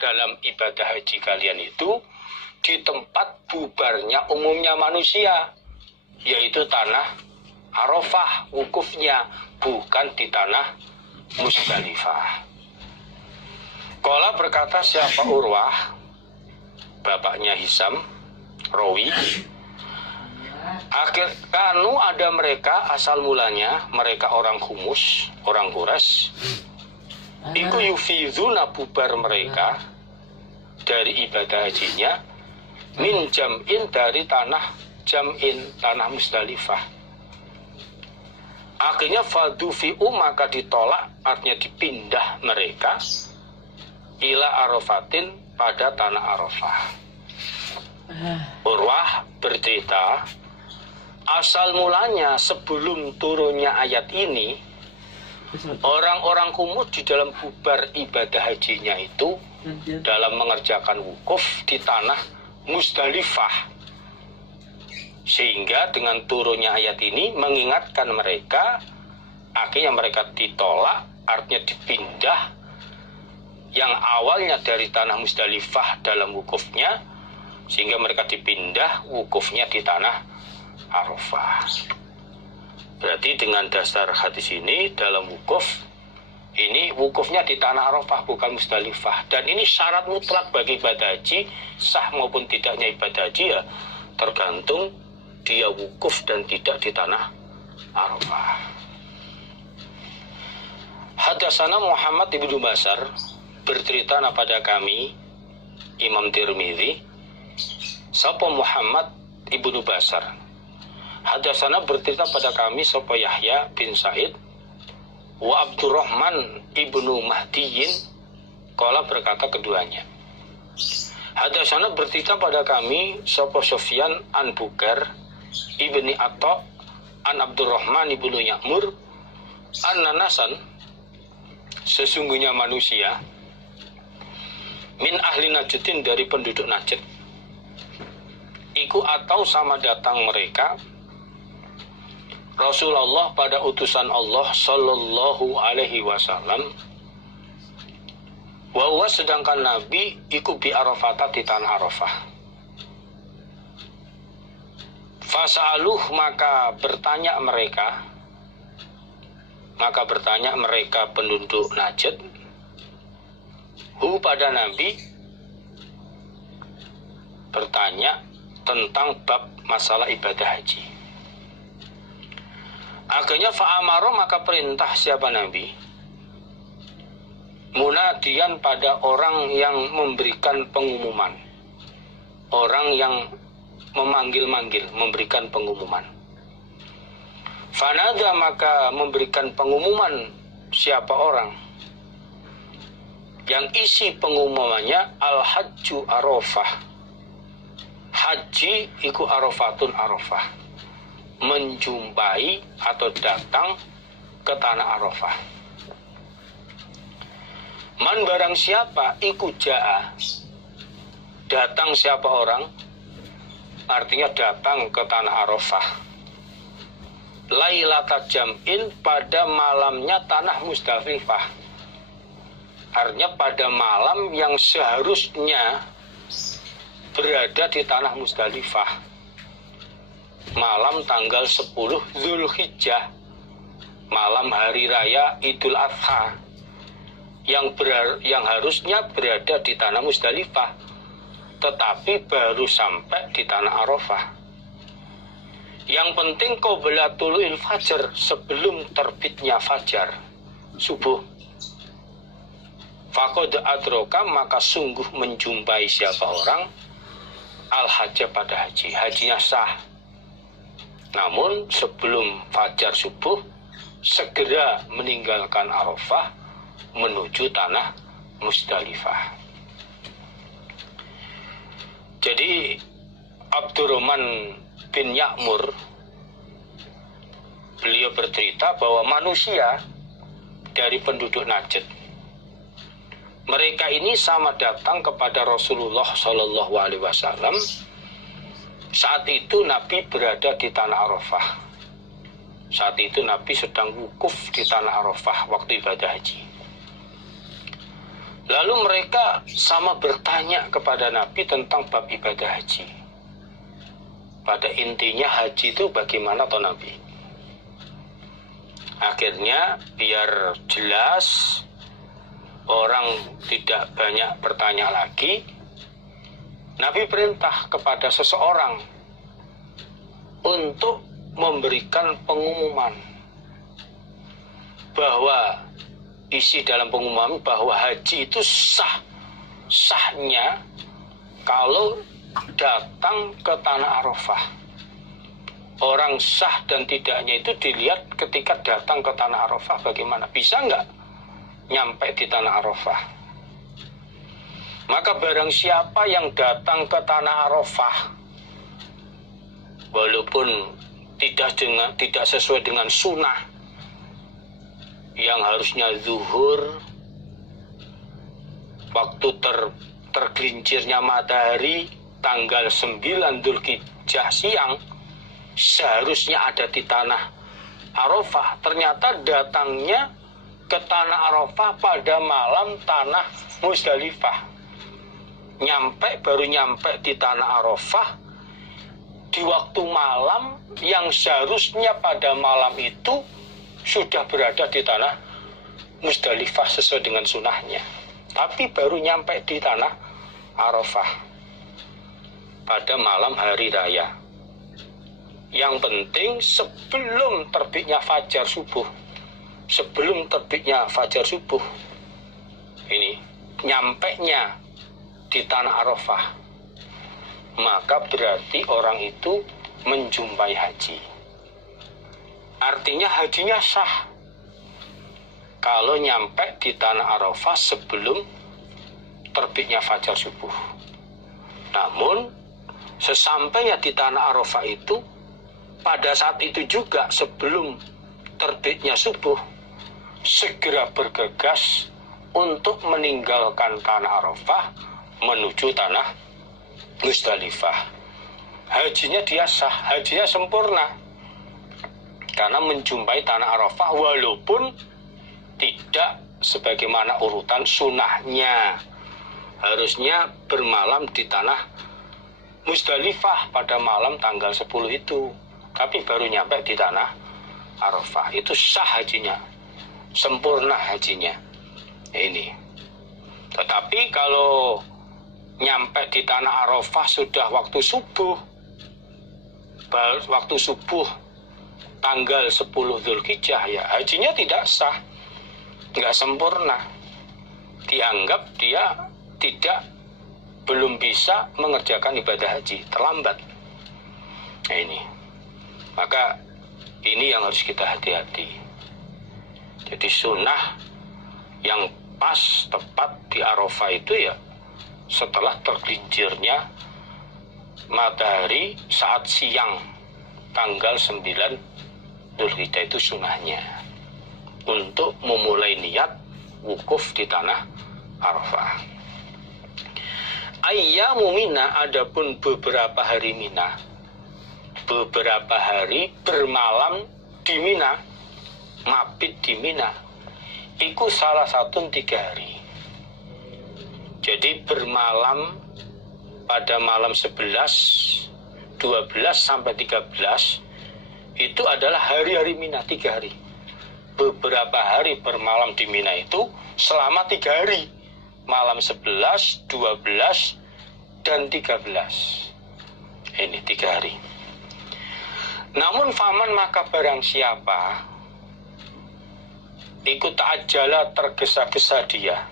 dalam ibadah haji kalian itu di tempat bubarnya umumnya manusia, yaitu tanah Arafah wukufnya, bukan di tanah Musdalifah. Qala berkata siapa Urwah, bapaknya Hisam, rawi, akhir kanu ada mereka asal mulanya, mereka orang Humus, orang Quraisy, iku yufiduna bubar mereka dari ibadah hajinya min jam'in dari tanah jam'in, tanah Musdalifah. Akhirnya fadufi'u maka ditolak, artinya dipindah mereka ila Arafatin pada tanah Arafah. Urwah bercerita asal mulanya sebelum turunnya ayat ini, orang-orang Qumud di dalam bubar ibadah hajinya itu dalam mengerjakan wukuf di tanah Musdalifah, sehingga dengan turunnya ayat ini mengingatkan mereka, akhirnya mereka ditolak, artinya dipindah yang awalnya dari tanah Musdalifah dalam wukufnya, sehingga mereka dipindah wukufnya di tanah Arafah. Berarti dengan dasar hadis ini dalam wukuf ini wukufnya di tanah Arafah bukan Musdalifah, dan ini syarat mutlak bagi ibadah haji, sah maupun tidaknya ibadah haji ya tergantung dia wukuf dan tidak di tanah Arafah. Hadatsana Muhammad ibnu Basar bercerita pada kami Imam Tirmidzi, sapa Muhammad ibnu Basar. Hadatsana bercerita pada kami sapa Yahya bin Sa'id wa Abdurrahman ibnu Mahdiyin, qala berkata keduanya. Hadatsana bercerita pada kami sapa Sufyan an Bukair ibni Atta an Abdurrahman ibnu Ya'mur anna nasan, sesungguhnya manusia, min ahli Najdin dari penduduk Najd, iku atau sama datang mereka Rasulullah pada utusan Allah sallallahu alaihi wasallam, wa sedangkan Nabi iku bi Arafata di tanah Arafah. Fasa'aluh maka bertanya mereka penduduk Najd hu pada Nabi, bertanya tentang bab masalah ibadah haji. Akhirnya fa'amaro maka perintah siapa Nabi munadian pada orang yang memberikan pengumuman, orang yang memanggil-manggil, memberikan pengumuman. Fanada maka memberikan pengumuman siapa orang yang isi pengumumannya al-hajju Arafah, haji iku Arafatun Arafah, menjumpai atau datang ke tanah Arafah. Man barang siapa iku ja'a, datang siapa orang, artinya datang ke tanah Arafah, lailata jam'in pada malamnya tanah Musdalifah, artinya pada malam yang seharusnya berada di tanah Musdalifah, malam tanggal 10 Zulhijjah, malam hari raya Idul Adha, yang harusnya berada di tanah Musdalifah, tetapi baru sampai di tanah Arafah. Yang penting qabla tulu'il fajar, sebelum terbitnya fajar subuh. Faqad adraka maka sungguh menjumpai siapa orang al-hajjah pada haji, hajinya sah. Namun sebelum fajar subuh segera meninggalkan Arafah menuju tanah Musdalifah. Jadi Abdurrahman bin Ya'mur beliau bercerita bahwa manusia dari penduduk Najd, mereka ini sama datang kepada Rasulullah Shallallahu Alaihi Wasallam. Saat itu Nabi berada di tanah Arafah. Saat itu Nabi sedang wukuf di tanah Arafah waktu ibadah haji. Lalu mereka sama bertanya kepada Nabi tentang bab ibadah haji. Pada intinya haji itu bagaimana toh Nabi? Akhirnya biar jelas, orang tidak banyak bertanya lagi, Nabi perintah kepada seseorang untuk memberikan pengumuman bahwa isi dalam pengumuman bahwa haji itu sahnya kalau datang ke tanah Arafah. Orang sah dan tidaknya itu dilihat ketika datang ke tanah Arafah bagaimana. Bisa nggak nyampe di tanah Arafah? Maka barang siapa yang datang ke tanah Arafah, walaupun tidak sesuai dengan sunnah yang harusnya zuhur, waktu tergelincirnya matahari tanggal 9 Dzulhijjah siang, seharusnya ada di tanah Arafah. Ternyata datangnya ke tanah Arafah pada malam tanah Musdalifah. Baru nyampe di tanah Arafah di waktu malam yang seharusnya pada malam itu sudah berada di tanah Musdalifah sesuai dengan sunnahnya. Tapi baru nyampe di tanah Arafah pada malam hari raya. Yang penting sebelum terbitnya fajar subuh, ini nyampenya di tanah Arafah, maka berarti orang itu menjumpai haji. Artinya hajinya sah kalau nyampe di tanah Arafah sebelum terbitnya fajar subuh. Namun sesampainya di tanah Arafah itu, pada saat itu juga sebelum terbitnya subuh, segera bergegas untuk meninggalkan tanah Arafah menuju tanah Musdalifah. Hajinya dia sah, hajinya sempurna karena menjumpai tanah Arafah walaupun tidak sebagaimana urutan sunnahnya. Harusnya bermalam di tanah Musdalifah pada malam tanggal 10 itu. Tapi baru nyampe di tanah Arafah. Itu sah hajinya, sempurna hajinya. Ini. Tetapi kalau nyampe di tanah Arafah sudah waktu subuh tanggal 10 Dzulhijjah, ya hajinya tidak sah, nggak sempurna. Dianggap dia belum bisa mengerjakan ibadah haji, terlambat. Nah ini. Maka ini yang harus kita hati-hati. Jadi sunnah yang pas tepat di Arafah itu ya setelah tergelincirnya matahari saat siang tanggal 9 Dzulhijjah, itu sunnahnya untuk memulai niat wukuf di tanah Arafah. Ayyamu Mina, adapun beberapa hari Mina, beberapa hari bermalam di Mina, mabit di Mina, itu salah satu 3 hari. Jadi bermalam pada malam 11, 12 sampai 13 itu adalah hari-hari Mina, 3 hari. Beberapa hari bermalam di Mina itu selama 3 hari. Malam 11, 12, dan 13. Ini 3 hari. Namun faman, maka barang siapa ikut ta'ajjala, tergesa-gesa dia,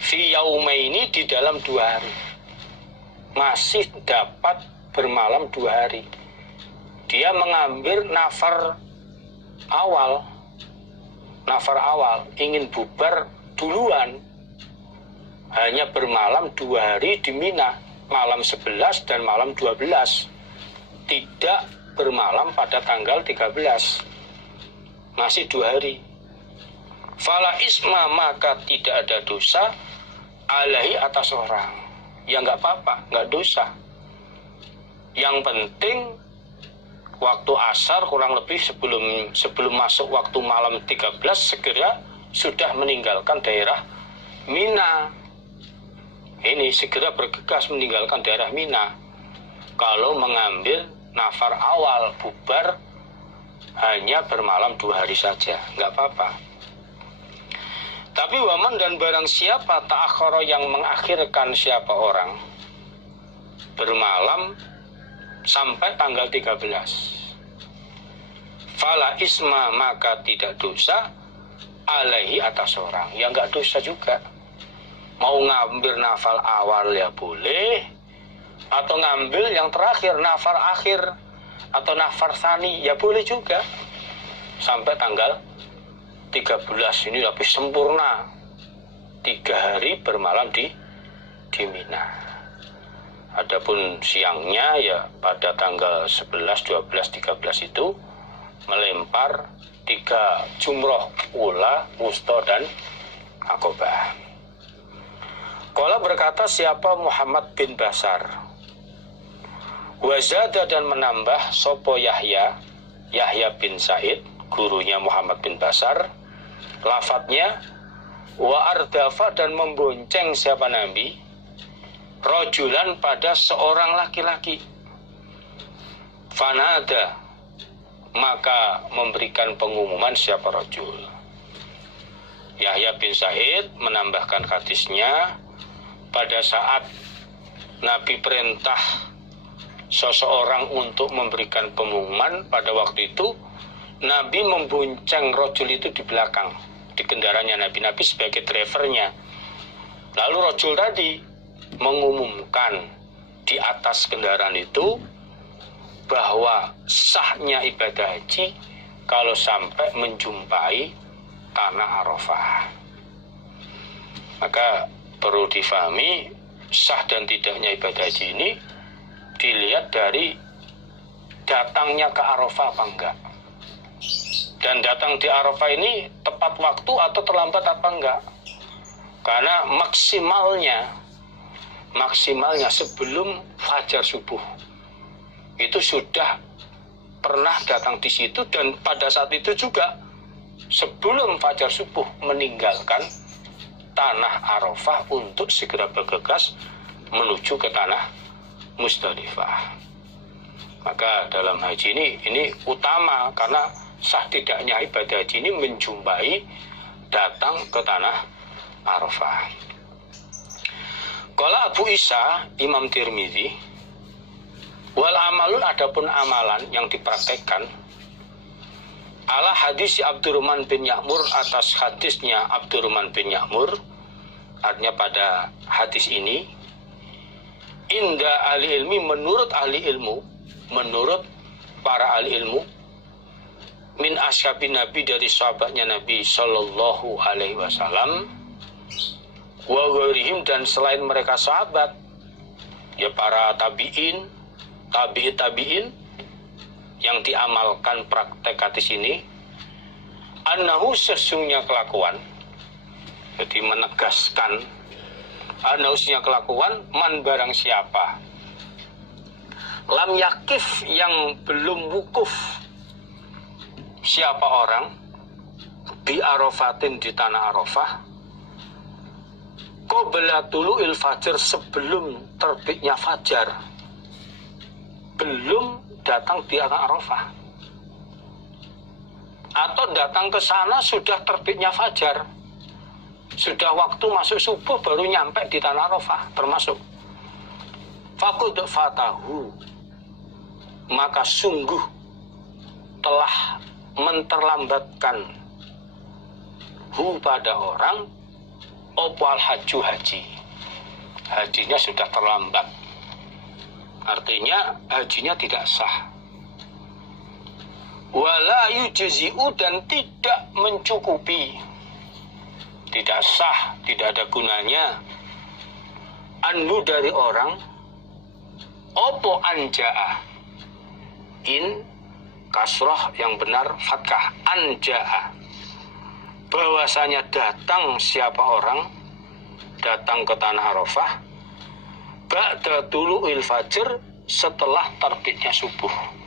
fi yaumaini, di dalam 2 hari, masih dapat bermalam 2 hari. Dia mengambil nafar awal, ingin bubar duluan, hanya bermalam 2 hari di Mina, malam 11 dan malam 12, tidak bermalam pada tanggal 13, masih 2 hari. Fala isma, maka tidak ada dosa alaihi, atas orang. Ya nggak apa-apa, nggak dosa. Yang penting waktu asar kurang lebih sebelum masuk waktu malam 13 segera sudah meninggalkan daerah Mina. Ini segera bergegas meninggalkan daerah Mina. Kalau mengambil nafar awal, bubar hanya bermalam 2 hari saja, nggak apa-apa. Tapi waman dan barang siapa ta'akhara yang mengakhirkan siapa orang bermalam sampai tanggal 13, fala isma, maka tidak dosa alaihi, atas orang. Ya nggak dosa juga. Mau ngambil nafal awal ya boleh, atau ngambil yang terakhir, nafar akhir atau nafar sani ya boleh juga. Sampai tanggal 13 ini lebih sempurna, 3 hari bermalam di Mina. Adapun siangnya ya pada tanggal 11, 12, 13 itu melempar 3 jumroh, ula, wusta, dan akobah. Qala berkata siapa Muhammad bin Basar, wazada, dan menambah sopo Yahya bin Said, gurunya Muhammad bin Basar, lafadznya wa ardafa, dan membonceng siapa Nabi rojulan, pada seorang laki-laki, fanada, maka memberikan pengumuman siapa rojul. Yahya bin Said menambahkan hadisnya, pada saat Nabi perintah seseorang untuk memberikan pengumuman, pada waktu itu Nabi membonceng rojul itu di belakang, di kendaraannya Nabi sebagai drivernya. Lalu rojul tadi mengumumkan di atas kendaraan itu bahwa sahnya ibadah haji kalau sampai menjumpai tanah Arafah. Maka perlu difahami, sah dan tidaknya ibadah haji ini dilihat dari datangnya ke Arafah apa enggak. Dan datang di Arafah ini tepat waktu atau terlambat apa enggak. Karena maksimalnya sebelum fajar subuh itu sudah pernah datang di situ, dan pada saat itu juga sebelum fajar subuh meninggalkan tanah Arafah untuk segera bergegas menuju ke tanah Musdalifah. Maka dalam haji ini utama, karena sah tidaknya ibadah haji ini menjumpai datang ke tanah Arafah. Qala Abu Isa, Imam Tirmidzi, wal amalun, adapun amalan yang dipraktekkan, ala hadis Abdurrahman bin Ya'mur, atas hadisnya Abdurrahman bin Ya'mur, artinya pada hadis ini, inda ahli ilmi, menurut ahli ilmu, menurut para ahli ilmu, min ashabin Nabi, dari sahabatnya Nabi Sallallahu Alaihi Wasallam, wa ghairihim, dan selain mereka sahabat, ya para tabi'in, tabi'in yang diamalkan praktek hadis ini, annahu, sesungguhnya kelakuan, jadi menegaskan annahu, sesungguhnya kelakuan, man barang siapa, lam yakif, yang belum wukuf, siapa orang, bi Arafatin, di tanah Arafah, qabla tulu'il fajar, sebelum terbitnya fajar, belum datang di tanah Arafah, atau datang ke sana sudah terbitnya fajar, sudah waktu masuk subuh baru nyampe di tanah Arafah, termasuk faqad fatahu, maka sungguh telah menterlambatkan hu, pada orang, opal haju, hajinya sudah terlambat, artinya hajinya tidak sah. Wala yujzi'u, dan tidak mencukupi, tidak sah, tidak ada gunanya, anhu, dari orang, opo anja'ah, in kasroh yang benar fathah, anja'ah, bahwasanya datang siapa orang, datang ke tanah Arafah ba'da tulu'il fajr, setelah terbitnya subuh.